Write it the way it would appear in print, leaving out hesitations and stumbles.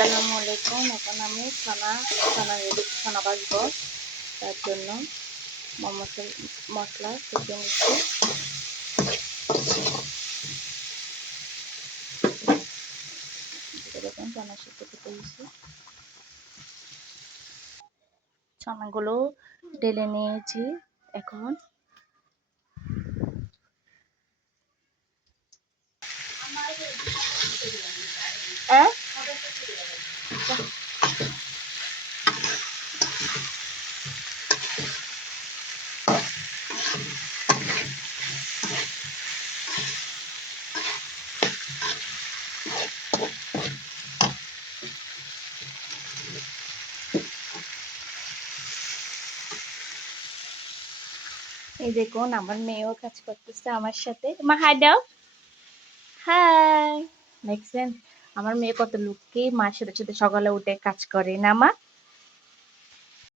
আসসালামু আলাইকুম। এখন আমি ছানা ভাজবো। তার জন্য মশলা কষে নিচ্ছি। দেখুন ছানা সিদ্ধ করতে দিচ্ছি। ছানাগুলো ঢেলে নিয়েছি। এখন এই দেখুন আমার মেয়েও কাজ করতেছে আমার সাথে। মা হাই দাও। হাই। দেখছেন আমার মেয়ে কত লক্ষ্মী, মার সাথে সাথে সকালে উঠে কাজ করে না মা?